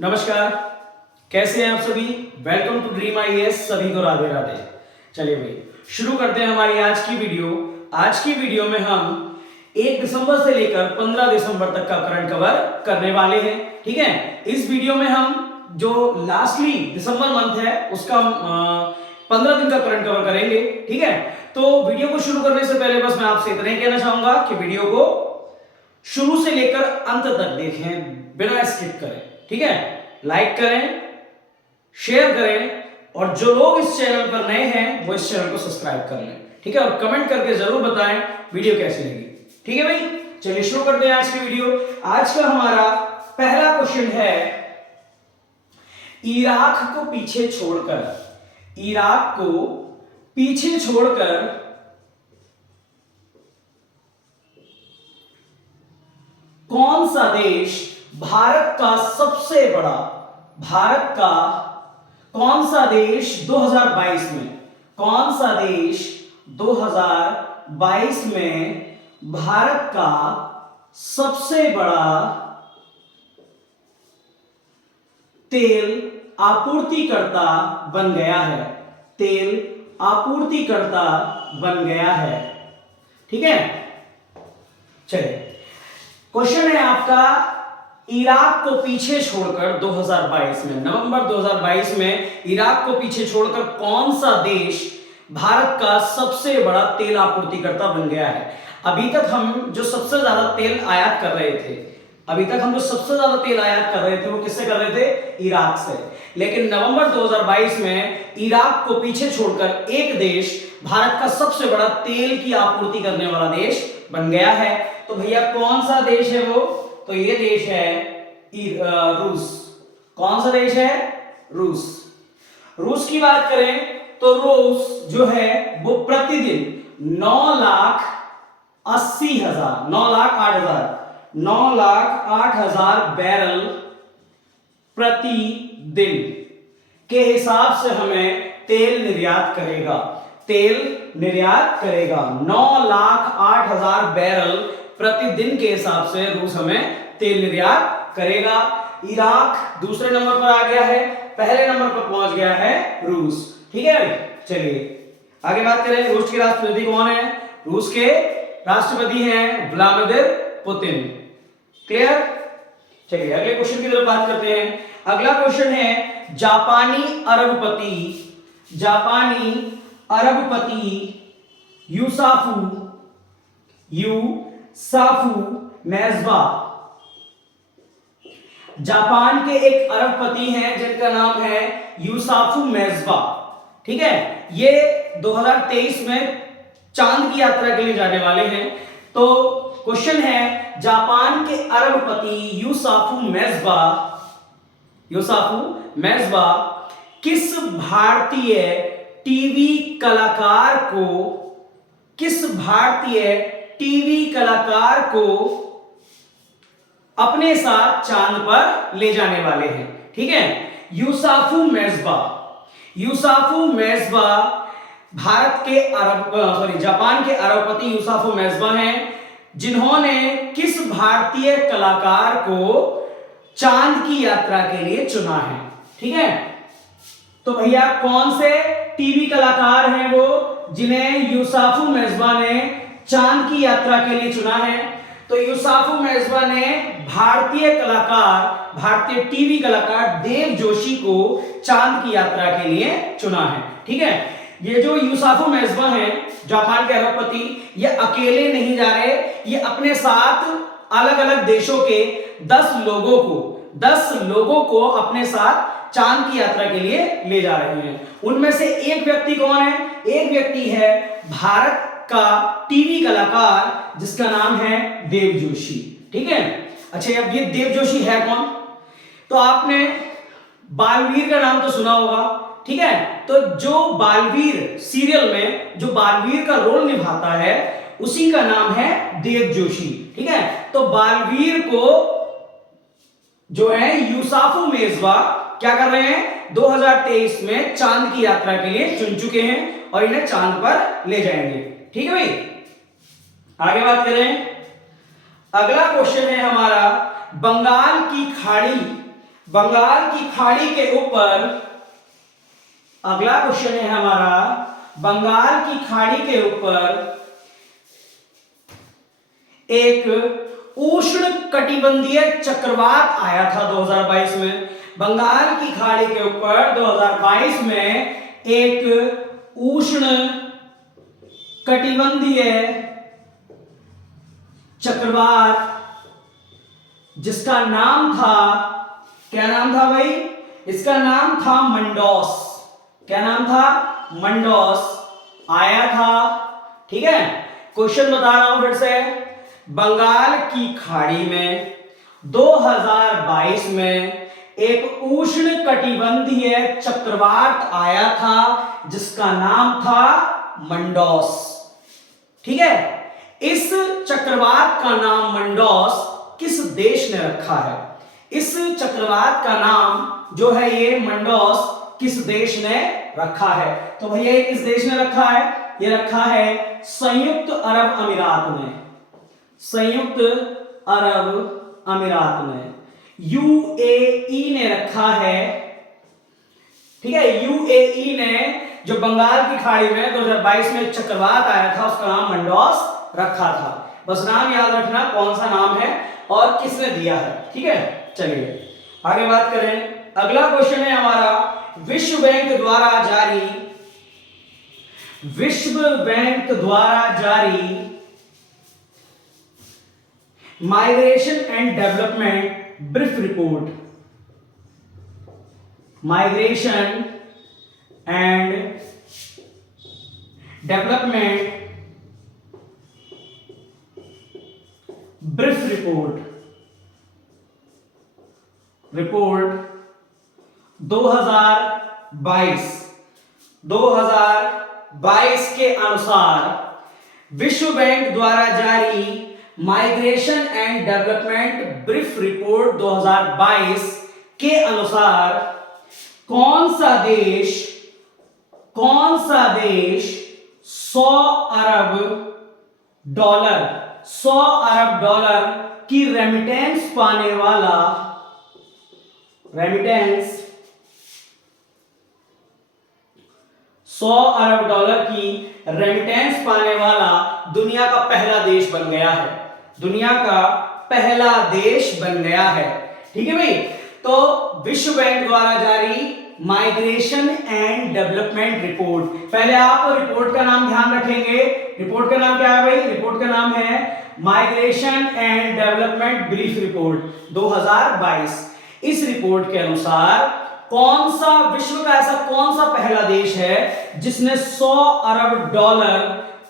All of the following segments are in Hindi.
नमस्कार, कैसे हैं आप सभी। Welcome to dream IAS. सभी को राधे राधे। चलिए भाई शुरू करते हैं हमारी आज की वीडियो। आज की वीडियो में हम 1 दिसंबर से लेकर 15 दिसंबर तक का करंट कवर करने वाले हैं। ठीक है, इस वीडियो में हम जो लास्टली दिसंबर मंथ है उसका हम 15 दिन का करंट कवर करेंगे। ठीक है, तो वीडियो को शुरू करने से पहले बस मैं आपसे इतना ही कहना चाहूंगा कि वीडियो को शुरू से लेकर अंत तक देखें, बिना स्किप करें। ठीक है, लाइक करें, शेयर करें और जो लोग इस चैनल पर नए हैं वो इस चैनल को सब्सक्राइब कर लें। ठीक है, और कमेंट करके जरूर बताएं वीडियो कैसी लगी। ठीक है भाई, चलिए शुरू करते हैं आज की वीडियो। आज का हमारा पहला क्वेश्चन है, इराक को पीछे छोड़कर कौन सा देश भारत का कौन सा देश 2022 में भारत का सबसे बड़ा तेल आपूर्तिकर्ता बन गया है। ठीक है, चलिए क्वेश्चन है आपका, इराक को पीछे छोड़कर 2022 में, नवंबर 2022 में इराक को पीछे छोड़कर कौन सा देश भारत का सबसे बड़ा तेल आपूर्तिकर्ता बन गया है। अभी तक हम जो सबसे ज्यादा तेल आयात कर रहे थे वो किससे कर रहे थे? इराक से। लेकिन नवंबर 2022 में इराक को पीछे छोड़कर एक देश भारत का सबसे बड़ा तेल की आपूर्ति करने वाला देश बन गया है। तो भैया कौन सा देश है वो? तो ये देश है रूस। कौन सा देश है? रूस की बात करें तो रूस जो है वो प्रतिदिन 9,08,000 बैरल प्रतिदिन के हिसाब से हमें तेल निर्यात करेगा। 9,08,000 बैरल प्रतिदिन के हिसाब से रूस हमें तेल निर्यात करेगा। इराक दूसरे नंबर पर आ गया है, पहले नंबर पर पहुंच गया है रूस। ठीक है, चलिए आगे बात करें। रूस के राष्ट्रपति कौन है? रूस के राष्ट्रपति हैं व्लादिमीर पुतिन। क्लियर? चलिए अगले क्वेश्चन की तरफ बात करते हैं। अगला क्वेश्चन है, जापानी अरबपति यूसाफू मेज़बा। जापान के एक अरबपति हैं जिनका नाम है यूसाफू मेज़बा। ठीक है, ये 2023 में चांद की यात्रा के लिए जाने वाले हैं। तो क्वेश्चन है, जापान के अरबपति यूसाफू मेज़बा किस भारतीय टीवी कलाकार को अपने साथ चांद पर ले जाने वाले हैं। ठीक है, यूसाफू मेज़बा जापान के अरबपति यूसाफू मेज़बा हैं, जिन्होंने किस भारतीय कलाकार को चांद की यात्रा के लिए चुना है। ठीक है, तो भैया कौन से टीवी कलाकार हैं वो जिन्हें यूसाफू मेज़बा ने चांद की यात्रा के लिए चुना है? तो यूसाफू मेज़बा ने भारतीय टीवी कलाकार देव जोशी को चांद की यात्रा के लिए चुना है। ठीक है, ये जो यूसाफू मेज़बा हैं जापान के अरबपति, ये अकेले नहीं जा रहे, ये अपने साथ अलग अलग देशों के 10 लोगों को अपने साथ चांद की यात्रा के लिए ले जा रहे हैं। उनमें से एक व्यक्ति कौन है? एक व्यक्ति है भारत का टीवी कलाकार जिसका नाम है देव जोशी। ठीक है, अच्छा अब ये देव जोशी है कौन? तो आपने बालवीर का नाम तो सुना होगा। ठीक है, तो जो बालवीर सीरियल में जो बालवीर का रोल निभाता है उसी का नाम है देव जोशी। ठीक है, तो बालवीर को जो है यूसाफू मेज़बा क्या कर रहे हैं? 2023 में चांद की यात्रा के लिए चुन चुके हैं और इन्हें चांद पर ले जाएंगे। ठीक है भाई, आगे बात करें। अगला क्वेश्चन है हमारा, बंगाल की खाड़ी के ऊपर, अगला क्वेश्चन है हमारा, बंगाल की खाड़ी के ऊपर एक उष्ण कटिबंधीय चक्रवात आया था 2022 में। बंगाल की खाड़ी के ऊपर 2022 में एक उष्ण कटिबंधीय चक्रवात जिसका नाम था, क्या नाम था भाई? इसका नाम था मंडोस। क्या नाम था? मंडोस आया था। ठीक है, क्वेश्चन बता रहा हूं फिर से। बंगाल की खाड़ी में 2022 में एक उष्ण कटिबंधीय चक्रवात आया था जिसका नाम था मंडोस। ठीक है, इस चक्रवात का नाम मंडोस किस देश ने रखा है? इस चक्रवात का नाम जो है ये मंडोस किस देश ने रखा है? तो भैया ये किस देश ने रखा है? ये रखा है संयुक्त अरब अमीरात ने। संयुक्त अरब अमीरात ने, यूएई ने रखा है। ठीक है, यूएई ने जो बंगाल की खाड़ी में 2022 में एक चक्रवात आया था उसका नाम मंडोस रखा था। बस नाम याद रखना कौन सा नाम है और किसने दिया है। ठीक है, चलिए आगे बात करें। अगला क्वेश्चन है हमारा, विश्व बैंक द्वारा जारी migration and development brief report, migration and development brief report 2022 के अनुसार विश्व बैंक द्वारा जारी migration and development brief report 2022 के अनुसार कौन सा देश 100 अरब डॉलर की रेमिटेंस पाने वाला, रेमिटेंस 100 अरब डॉलर की रेमिटेंस पाने वाला दुनिया का पहला देश बन गया है। दुनिया का पहला देश बन गया है। ठीक है भाई, तो विश्व बैंक द्वारा जारी माइग्रेशन एंड डेवलपमेंट रिपोर्ट, पहले आप रिपोर्ट का नाम ध्यान रखेंगे। रिपोर्ट का नाम क्या है भाई? रिपोर्ट का नाम है migration and development brief report 2022। इस रिपोर्ट के अनुसार कौन सा विश्व का ऐसा कौन सा पहला देश है जिसने 100 अरब डॉलर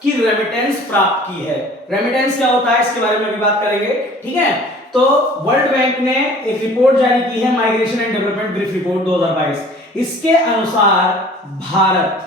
की रेमिटेंस प्राप्त की है? रेमिटेंस क्या होता है इसके बारे में भी बात करेंगे। ठीक है, तो वर्ल्ड बैंक ने एक रिपोर्ट जारी की है, migration and development brief report 2022। इसके अनुसार भारत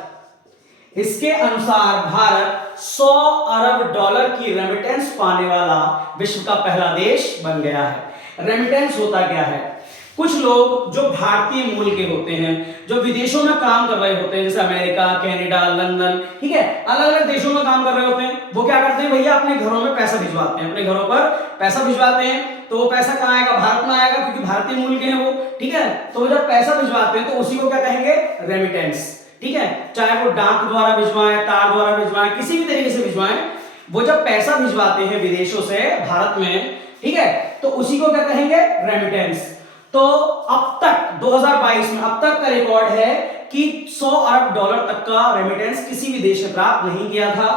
100 अरब डॉलर की रेमिटेंस पाने वाला विश्व का पहला देश बन गया है। रेमिटेंस होता क्या है? कुछ लोग जो भारतीय मूल के होते हैं, जो विदेशों में काम कर रहे होते हैं, जैसे अमेरिका, कनाडा, लंदन, ठीक है, अलग अलग देशों में काम कर रहे होते हैं, वो क्या करते हैं भैया? अपने घरों में पैसा भिजवाते हैं, अपने घरों पर पैसा भिजवाते हैं। तो वो पैसा कहाँ आएगा? भारत में आएगा, क्योंकि भारतीय मूल के हैं वो। ठीक है, तो जब पैसा भिजवाते हैं तो उसी को क्या कहेंगे? रेमिटेंस। ठीक है, चाहे वो डाक द्वारा भिजवाएं, तार द्वारा भिजवाएं, किसी भी तरीके से भिजवाएं, वो जब पैसा भिजवाते हैं विदेशों से भारत में, ठीक है, तो उसी को क्या कहेंगे? रेमिटेंस। तो अब तक 2022 में अब तक का रिकॉर्ड है कि 100 अरब डॉलर तक का रेमिटेंस किसी भी देश ने प्राप्त नहीं किया था।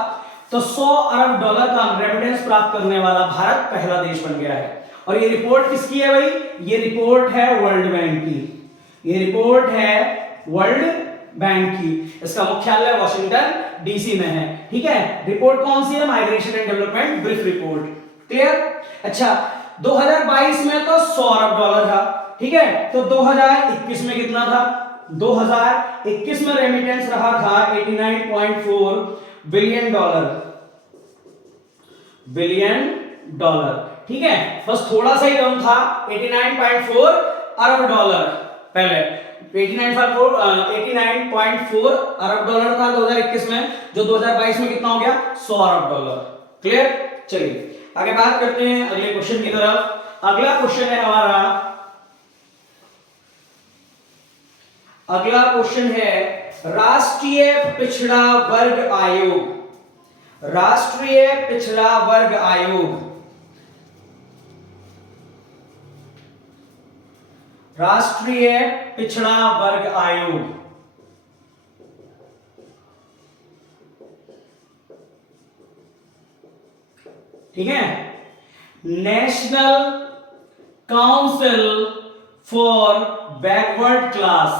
तो 100 अरब डॉलर का रेमिटेंस प्राप्त करने वाला भारत पहला देश बन गया है। और ये रिपोर्ट किसकी है भाई? ये रिपोर्ट है वर्ल्ड बैंक की। ये रिपोर्ट है वर्ल्ड बैंक की। इसका मुख्यालय वॉशिंगटन डीसी में है। ठीक है, रिपोर्ट कौन सी है? Migration and development brief report. Clear? अच्छा, 2022 में तो 100 अरब डॉलर था। ठीक है, तो 2021 में कितना था? 2021 में रेमिटेंस रहा था 89.4 बिलियन डॉलर। ठीक है, बस थोड़ा सा ही कम था, 89.4 अरब डॉलर। पहले 89.4 अरब डॉलर था 2021 में, जो 2022 में कितना हो गया? 100 अरब डॉलर। क्लियर? चलिए आगे बात करते हैं अगले क्वेश्चन की तरफ। अगला क्वेश्चन है हमारा, अगला क्वेश्चन है राष्ट्रीय पिछड़ा वर्ग आयोग, राष्ट्रीय पिछड़ा वर्ग आयोग, राष्ट्रीय पिछड़ा वर्ग आयोग, ठीक है। National council for backward class,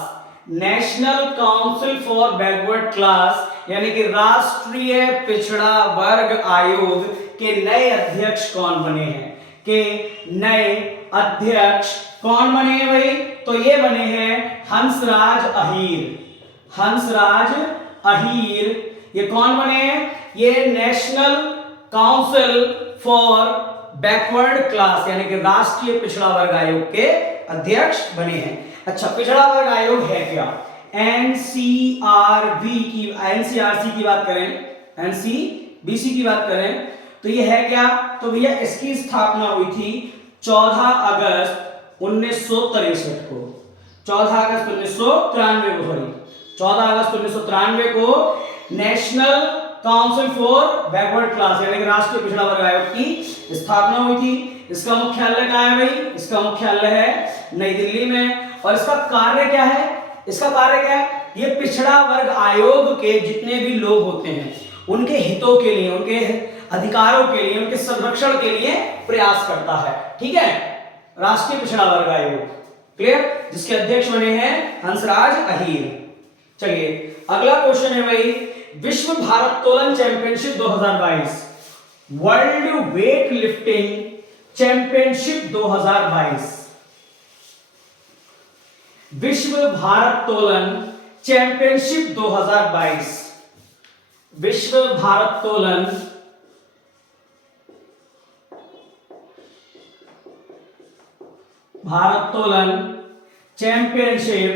national council for backward class यानी कि राष्ट्रीय पिछड़ा वर्ग आयोग के नए अध्यक्ष कौन बने हैं, के नए अध्यक्ष कौन बने हैं भाई? तो ये बने हैं हंसराज अहीर, हंसराज अहीर। ये कौन बने हैं? ये national council for backward class यानी कि राष्ट्रीय पिछड़ा वर्ग आयोग के अध्यक्ष बने हैं। अच्छा, पिछड़ा वर्ग आयोग है क्या? एनसीआरबी की, एनसीआरसी की बात करें, एनसीबीसी की बात करें तो ये है क्या? तो भैया इसकी स्थापना हुई थी 14 अगस्त 1963 को, 14 अगस्त 1993 को, सॉरी 14 अगस्त 1993 को national council for backward class यानी कि राष्ट्रीय पिछड़ा वर्ग आयोग की स्थापना हुई थी। इसका मुख्यालय कहाँ है भाई? इसका मुख्यालय है नई दिल्ली में। और इसका कार्य क्या है? इसका कार्य क्या है? ये पिछड़ा वर्ग आयोग के जितने भी लोग होते हैं उनके हितों के लिए, उनके अधिकारों के लिए, उनके संरक्षण के लिए प्रयास करता है, ठीक है। राष्ट्रीय पिछड़ा वर्ग आयोग, क्लियर, जिसके अध्यक्ष बने हैं हंसराज अहीर। चलिए अगला क्वेश्चन है भाई, विश्व भारोत्तोलन championship 2022, world weight lifting championship 2022, विश्व भारोत्तोलन चैंपियनशिप 2022, विश्व भारोत्तोलन चैंपियनशिप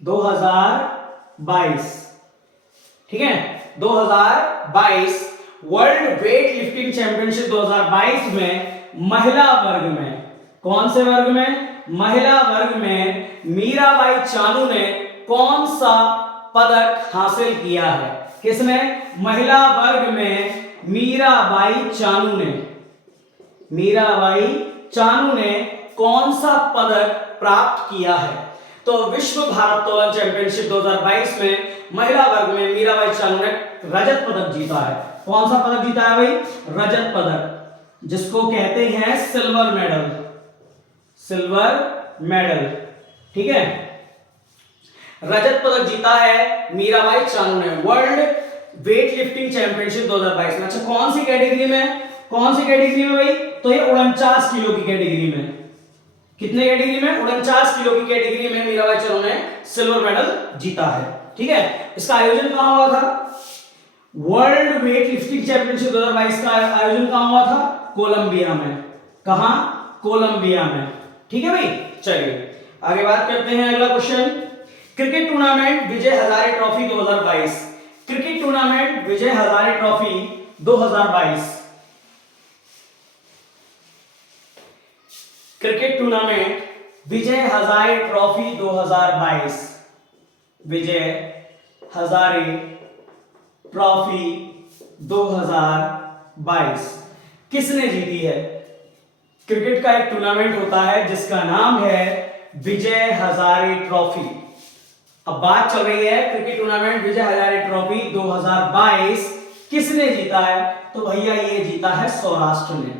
2022, ठीक है। 2022 वर्ल्ड वेट लिफ्टिंग चैंपियनशिप 2022 में महिला वर्ग में, कौन से वर्ग में? महिला वर्ग में मीराबाई चानू ने कौन सा पदक हासिल किया है? किसने? महिला वर्ग में मीराबाई चानू ने कौन सा पदक प्राप्त किया है? तो विश्व भारोत्तोलन चैंपियनशिप 2022 में महिला वर्ग में मीराबाई चानू ने रजत पदक जीता है। कौन सा पदक जीता है भाई? रजत पदक, जिसको कहते हैं सिल्वर मेडल, सिल्वर मेडल, ठीक है। रजत पदक जीता है मीराबाई चानू ने वर्ल्ड वेट लिफ्टिंग चैंपियनशिप 2022 में। अच्छा, कौन सी कैटेगरी में? कौन सी कैटेगरी में भाई? तो ये 49 किलो की कैटेगरी में। कितने कैटेगरी में? 49 किलो की कैटेगरी में मीराबाई चानू ने सिल्वर मेडल जीता है, ठीक है। इसका आयोजन कहां हुआ था? वर्ल्ड वेट लिफ्टिंग चैंपियनशिप 2022 का आयोजन कहां हुआ था? कोलंबिया में। कहां? कोलंबिया में, ठीक है भाई। चलिए आगे बात करते हैं। अगला question, cricket tournament Vijay Hazare trophy 2022, cricket tournament Vijay Hazare trophy 2022, cricket tournament Vijay Hazare trophy 2022, Vijay Hazare trophy 2022 किसने जीती है? क्रिकेट का एक टूर्नामेंट होता है जिसका नाम है विजय हजारे ट्रॉफी। अब बात चल रही है cricket tournament Vijay Hazare trophy 2022 किसने जीता है? तो भैया ये जीता है सौराष्ट्र ने।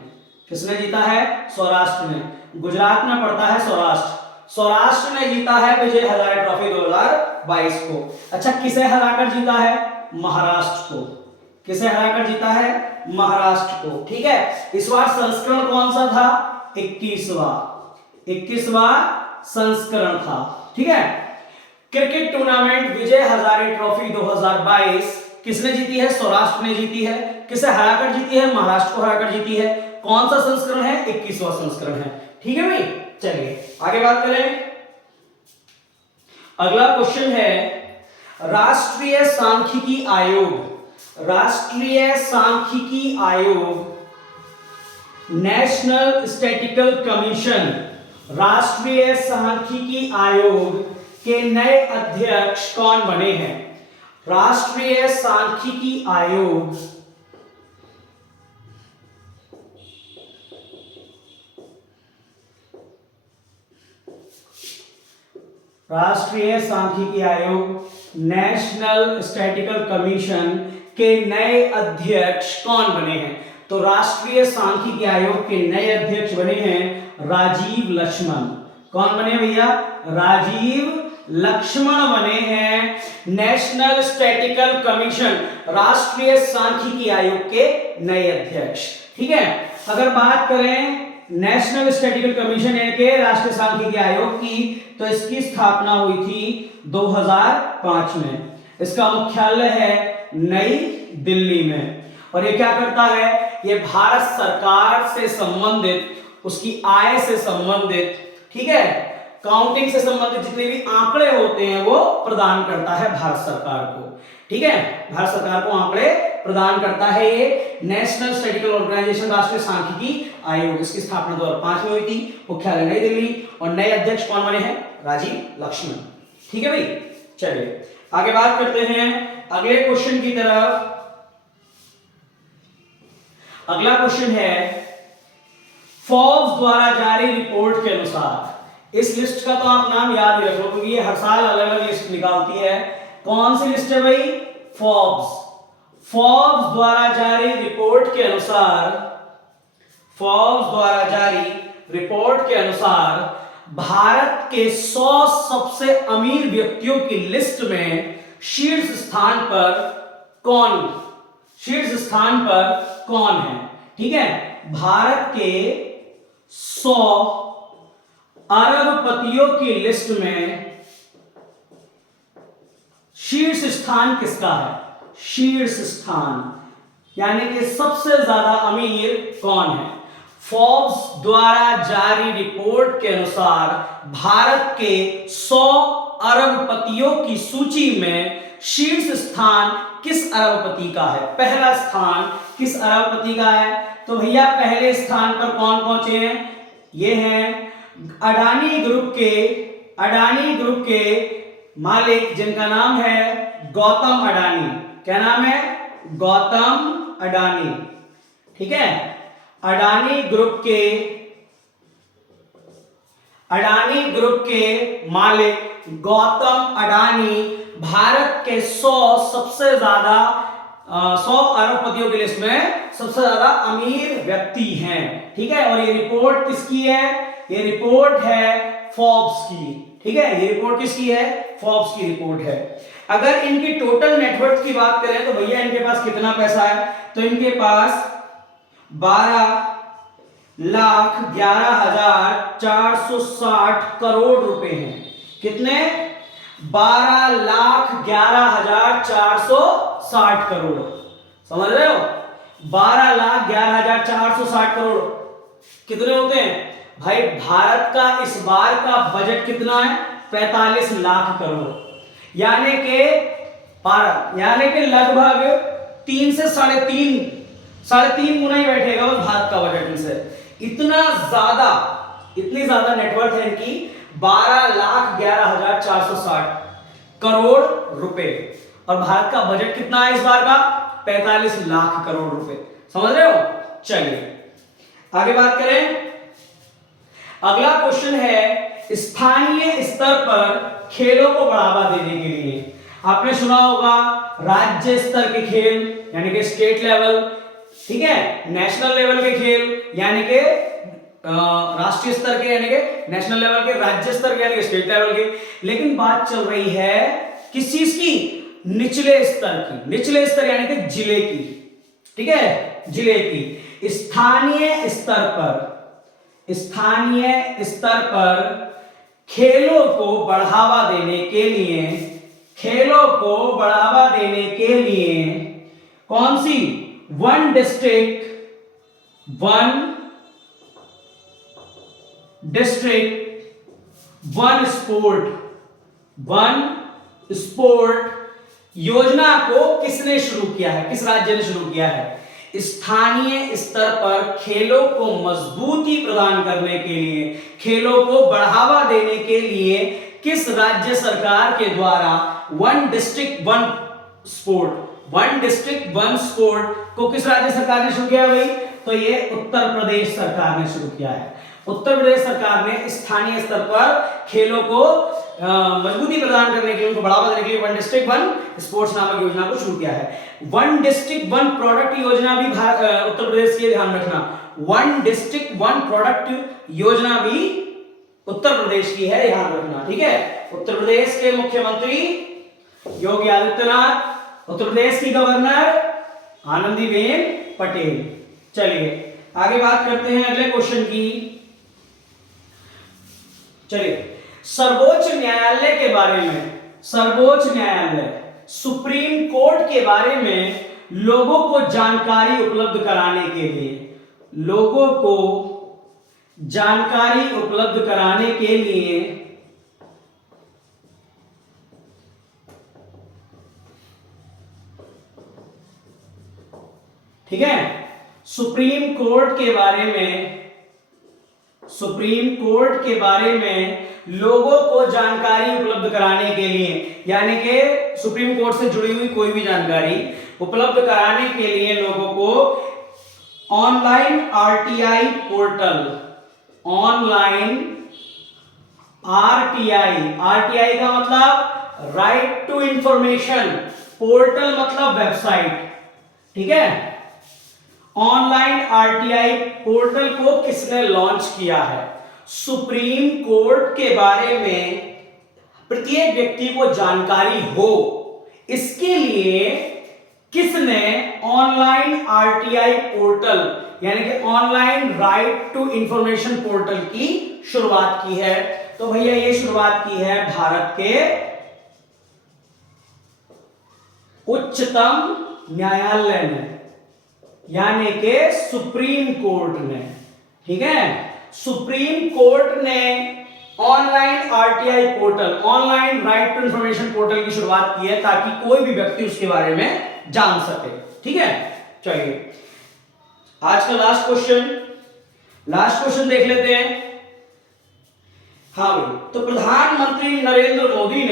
किसने जीता है? सौराष्ट्र ने। गुजरात में पड़ता है सौराष्ट्र, सौराष्ट्र ने जीता है विजय हजारे ट्रॉफी 2022 को। अच्छा, किसे हराकर जीता है? महाराष्ट्र को। किसे हराकर जीता है? महाराष्ट्र को, ठीक है। इस बार संस्करण कौन सा था? 21वां संस्करण था, ठीक है। Cricket tournament Vijay Hazare trophy 2022 किसने जीती है? सौराष्ट्र ने जीती है। किसे हराकर जीती है? महाराष्ट्र को हराकर जीती है। कौन सा संस्करण है? 21वां संस्करण है, ठीक है भाई। चलिए आगे बात करें। अगला क्वेश्चन है, राष्ट्रीय सांख्यिकी आयोग, राष्ट्रीय सांख्यिकी आयोग, नेशनल स्टैटिस्टिकल कमीशन राष्ट्रीय सांख्यिकी आयोग के नए अध्यक्ष कौन बने हैं? राष्ट्रीय सांख्यिकी आयोग राष्ट्रीय सांख्यिकी आयोग नेशनल स्टैटिस्टिकल कमीशन के नए अध्यक्ष कौन बने हैं? तो राष्ट्रीय सांख्यिकी आयोग के नए अध्यक्ष बने हैं राजीव लक्ष्मण। कौन बने भैया? राजीव लक्ष्मण बने हैं नेशनल स्टैटिस्टिकल कमीशन, राष्ट्रीय सांख्यिकी आयोग के नए अध्यक्ष। ठीक है, अगर बात करें नेशनल स्टैटिस्टिकल कमीशन यानी कि राष्ट्रीय सांख्यिकी आयोग की, तो इसकी स्थापना हुई थी 2005 में। इसका मुख्यालय है नई दिल्ली में। और ये क्या करता है? ये भारत सरकार से संबंधित, उसकी आय से संबंधित, ठीक है, काउंटिंग से संबंधित जितने भी आंकड़े होते हैं वो प्रदान करता है भारत सरकार को। ठीक है, भारत सरकार को आंकड़े प्रदान करता है ये नेशनल स्टैटिस्टिकल ऑर्गेनाइजेशन, राष्ट्रीय सांख्यिकी आयोग। इसकी स्थापना 2005 में हुई थी, मुख्यालय नई दिल्ली, और नए अध्यक्ष कौन बने हैं? राजीव लक्ष्मण। ठीक है भाई, चलिए आगे बात करते हैं अगले क्वेश्चन की तरफ। अगला क्वेश्चन है, फोर्ब्स द्वारा जारी रिपोर्ट के अनुसार, इस लिस्ट का तो आप नाम याद ही रख लो क्योंकि ये हर साल अलग अलग लिस्ट निकालती है। कौन सी लिस्ट है भाई? फोर्ब्स। फोर्ब्स द्वारा जारी रिपोर्ट के अनुसार, फोर्ब्स द्वारा जारी रिपोर्ट के अनुसार भारत के 100 सबसे अमीर व्यक्तियों की लिस्ट में शीर्ष स्थान पर कौन है? ठीक है, भारत के 100 अरबपतियों की लिस्ट में शीर्ष स्थान किसका है? शीर्ष स्थान यानी कि सबसे ज्यादा अमीर कौन है? फोर्ब्स द्वारा जारी रिपोर्ट के अनुसार भारत के 100 अरबपतियों की सूची में शीर्ष स्थान किस अरबपति का है? पहला स्थान किस अरबपति का है? तो भैया पहले स्थान पर कौन पहुंचे हैं? ये हैं अडानी ग्रुप के मालिक, जिनका नाम है गौतम अडानी। क्या नाम है? गौतम अडानी। ठीक है, अडानी ग्रुप के मालिक गौतम अडानी भारत के 100 सबसे ज्यादा 100 अरबपतियों की लिस्ट में सबसे ज्यादा अमीर व्यक्ति हैं। ठीक है, और ये रिपोर्ट किसकी है? ये रिपोर्ट है फोर्ब्स की। ठीक है, ये रिपोर्ट किसकी है? फोर्ब्स की रिपोर्ट है। अगर इनकी टोटल नेटवर्थ की बात करें तो भैया इनके पास कितना पैसा है? तो इनके पास 12,11,460 करोड़ रुपए हैं। कितने? 12,11,460 करोड़। समझ रहे हो? 12,11,460 करोड़ कितने होते हैं भाई? भारत का इस बार का बजट कितना है? 45 लाख करोड़, यानी कि लगभग 3 से 3.5 गुना ही बैठेगा बस भारत का बजट इनसे। इतनी ज्यादा नेटवर्थ है इनकी, 12,11,460 करोड़ रुपए। और भारत का बजट कितना है इस बार का? 45 लाख करोड़ रुपए। समझ रहे हो? चलिए आगे बात करें। अगला क्वेश्चन है, स्थानीय स्तर पर खेलों को बढ़ावा देने के लिए, आपने सुना होगा राज्य स्तर के खेल यानी कि स्टेट लेवल, ठीक है, नेशनल लेवल के खेल यानी कि राष्ट्रीय स्तर के यानी कि नेशनल लेवल के, राज्य स्तर के यानी कि स्टेट लेवल के। लेकिन बात चल रही है किस चीज की? निचले स्तर की। निचले स्तर यानी कि जिले की। ठीक है, जिले की। स्थानीय स्तर पर खेलों को बढ़ावा देने के लिए कौन सी? वन डिस्ट्रिक्ट वन स्पोर्ट योजना को किसने शुरू किया है? किस राज्य ने शुरू किया है? स्थानीय स्तर पर खेलों को मजबूती प्रदान करने के लिए, खेलों को बढ़ावा देने के लिए किस राज्य सरकार के द्वारा वन डिस्ट्रिक्ट वन स्पोर्ट को किस राज्य सरकार ने शुरू किया भाई? तो ये उत्तर प्रदेश सरकार ने शुरू किया है। उत्तर प्रदेश सरकार ने स्थानीय स्तर पर खेलों को मजबूती प्रदान करने के लिए, उनको बढ़ावा देने के लिए वन डिस्ट्रिक्ट वन स्पोर्ट्स नामक योजना को शुरू किया है। वन डिस्ट्रिक्ट वन प्रोडक्ट योजना भी उत्तर प्रदेश की, ध्यान रखना, वन डिस्ट्रिक्ट वन प्रोडक्ट योजना भी उत्तर प्रदेश की है, ध्यान रखना, ठीक है। उत्तर प्रदेश के मुख्यमंत्री योगी आदित्यनाथ, उत्तर प्रदेश की गवर्नर आनंदीबेन पटेल। चलिए आगे बात करते हैं अगले क्वेश्चन की। चलिए सर्वोच्च न्यायालय के बारे में, सर्वोच्च न्यायालय सुप्रीम कोर्ट के बारे में लोगों को जानकारी उपलब्ध कराने के लिए, लोगों को जानकारी उपलब्ध कराने के लिए ठीक है, सुप्रीम कोर्ट के बारे में, सुप्रीम कोर्ट के बारे में लोगों को जानकारी उपलब्ध कराने के लिए, यानी कि सुप्रीम कोर्ट से जुड़ी हुई कोई भी जानकारी उपलब्ध कराने के लिए लोगों को online RTI portal, online RTI का मतलब राइट टू इंफॉर्मेशन, पोर्टल मतलब वेबसाइट, ठीक है। ऑनलाइन आरटीआई पोर्टल को किसने लॉन्च किया है? सुप्रीम कोर्ट के बारे में प्रत्येक व्यक्ति को जानकारी हो, इसके लिए किसने ऑनलाइन आरटीआई पोर्टल यानी कि online right to information portal की शुरुआत की है? तो भैया ये शुरुआत की है भारत के उच्चतम न्यायालय ने, यानी कि सुप्रीम कोर्ट ने, ठीक है। सुप्रीम कोर्ट ने online RTI portal, online right to information portal की शुरुआत की है ताकि कोई भी व्यक्ति उसके बारे में जान सके, ठीक है। चलिए आज का लास्ट क्वेश्चन देख लेते हैं। हाँ भाई, तो प्रधानमंत्री नरेंद्र मोदी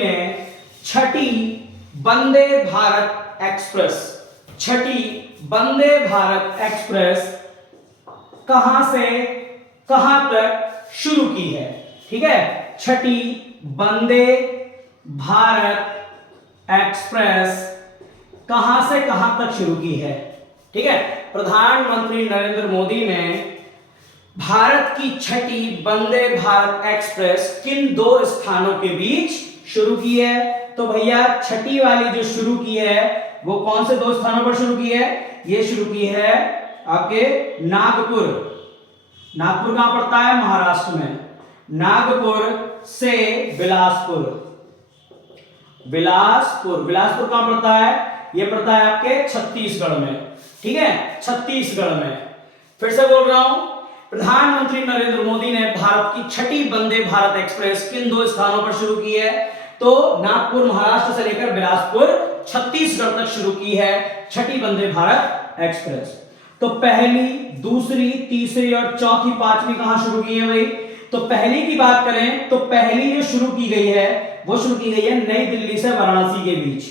ने छठी वंदे भारत एक्सप्रेस कहां से कहां तक शुरू की है? ठीक है, छठी वंदे भारत एक्सप्रेस कहां से कहां तक शुरू की है? ठीक है, प्रधानमंत्री नरेंद्र मोदी ने भारत की छठी वंदे भारत एक्सप्रेस किन दो स्थानों के बीच शुरू की है? तो भैया छठी वाली जो शुरू की है वो कौन से दो स्थानों पर शुरू की है? ये शुरू की है आपके नागपुर कहां पड़ता है? महाराष्ट्र में। नागपुर से बिलासपुर कहां पड़ता है? ये पड़ता है आपके छत्तीसगढ़ में, ठीक है, छत्तीसगढ़ में। फिर से बोल रहा हूं, प्रधानमंत्री नरेंद्र मोदी ने भारत की छठी वंदे भारत एक्सप्रेस किन दो स्थानों पर शुरू की है? तो नागपुर महाराष्ट्र से लेकर बिलासपुर छत्तीसगढ़ तक शुरू की है छठी वंदे भारत एक्सप्रेस। तो पहली, दूसरी, तीसरी और चौथी, पांचवी कहां शुरू की है भाई? तो पहली की बात करें तो पहली जो शुरू की गई है वो शुरू की गई है नई दिल्ली से वाराणसी के बीच,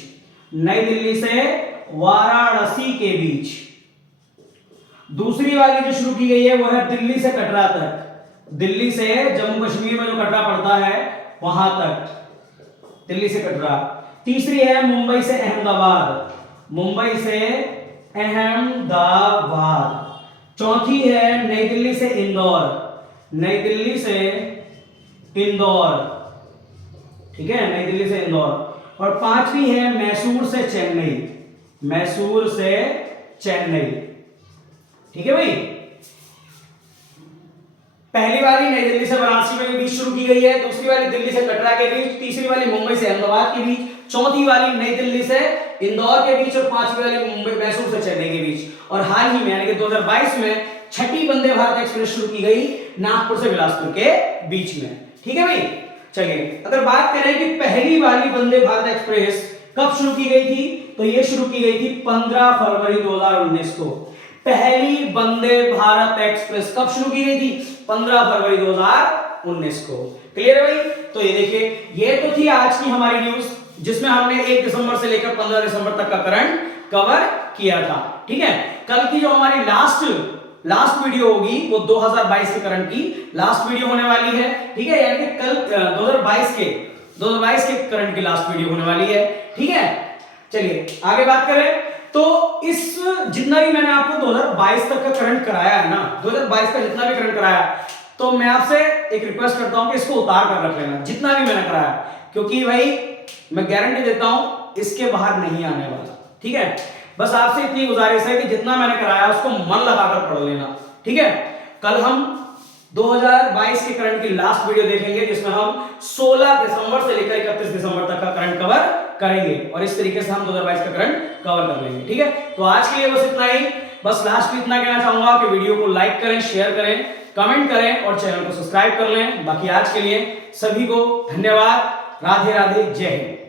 नई दिल्ली से वाराणसी के बीच। दूसरी वाली जो शुरू की गई है वो है दिल्ली से कटरा तक, दिल्ली से जम्मू कश्मीर में जो कटरा पड़ता है वहां तक, दिल्ली से कटरा। तीसरी है मुंबई से अहमदाबाद, मुंबई से अहमदाबाद। चौथी है नई दिल्ली से इंदौर, नई दिल्ली से इंदौर, ठीक है, नई दिल्ली से इंदौर। और पांचवी है मैसूर से चेन्नई, मैसूर से चेन्नई, ठीक है भाई। पहली वाली नई दिल्ली से वाराणसी के बीच शुरू की गई है, दूसरी वाली दिल्ली से कटरा के बीच, तीसरी वाली मुंबई से अहमदाबाद के बीच, चौथी वाली नई दिल्ली से इंदौर के बीच और पांचवी वाली मुंबई मैसूर से चेन्नई के बीच। और हाल ही में यानी कि 2022 में छठी वंदे भारत एक्सप्रेस शुरू की गई नागपुर से बिलासपुर के बीच में, ठीक है भाई। चलिए अगर बात करें कि पहली वाली वंदे भारत एक्सप्रेस कब शुरू की गई थी? तो ये शुरू की गई थी 15 फरवरी 2019 को। पहली वंदे भारत एक्सप्रेस कब शुरू की गई थी? 15 फरवरी 2019 को। क्लियर है भाई? तो ये देखिए, ये तो थी आज की हमारी न्यूज, जिसमें हमने 1 दिसंबर से लेकर 15 दिसंबर तक का करंट कवर किया था। ठीक है, कल की जो हमारी लास्ट वीडियो होगी वो 2022 के करंट की लास्ट वीडियो होने वाली है। ठीक है, यानी कि कल 2022 के करंट की लास्ट वीडियो होने वाली है। ठीक है, चलिए आगे बात करें। तो इस जितना भी मैंने आपको 2022 तक का करंट कराया है ना, 2022 का जितना भी करंट कराया, तो मैं आपसे एक रिक्वेस्ट करता हूं कि इसको उतार कर रख लेना, जितना भी मैंने कराया, क्योंकि भाई मैं गारंटी देता हूं इसके बाहर नहीं आने वाला। ठीक है, बस आपसे इतनी गुजारिश है कि जितना मैंने कराया उसको मन लगाकर पढ़ लेना। ठीक है, कल हम 2022 के करंट की लास्ट वीडियो देखेंगे, जिसमें हम 16 दिसंबर से लेकर 31 दिसंबर तक का करंट कवर करेंगे, और इस तरीके से हम 2022 का करंट कवर कर लेंगे। ठीक है, तो आज के लिए बस इतना ही। बस लास्ट में इतना कहना चाहूंगा कि वीडियो को लाइक करें, शेयर करें, कमेंट करें और चैनल को सब्सक्राइब कर लें। बाकी आज के लिए सभी को धन्यवाद। राधे राधे, जय हिंद।